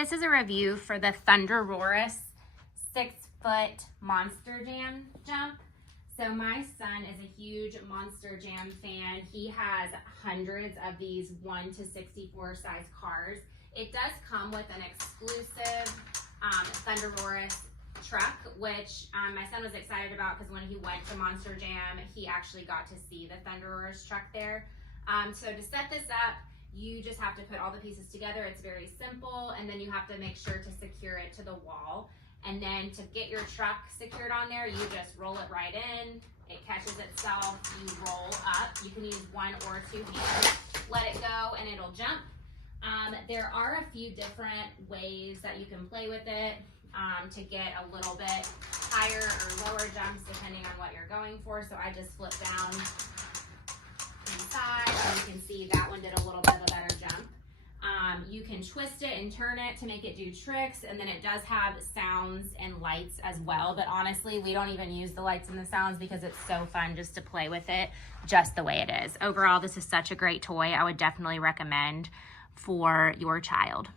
This is a review for the ThunderROARus 6-foot Monster Jam jump. So my son is a huge Monster Jam fan. He has hundreds of these 1 to 64 size cars. It does come with an exclusive ThunderROARus truck, which my son was excited about because when he went to Monster Jam, he actually got to see the ThunderROARus truck there. So to set this up, you just have to put all the pieces together. It's very simple, and then you have to make sure to secure it to the wall. And then to get your truck secured on there, you just roll it right in. It catches itself, you roll up. You can use 1 or 2 hands. Let it go and it'll jump. There are a few different ways that you can play with it to get a little bit higher or lower jumps depending on what you're going for. So I just flip down inside, and you can see that one did a little bit of a better jump. You can twist it and turn it to make it do tricks, and then it does have sounds and lights as well, but honestly we don't even use the lights and the sounds because it's so fun just to play with it just the way it is. Overall, this is such a great toy. I would definitely recommend for your child.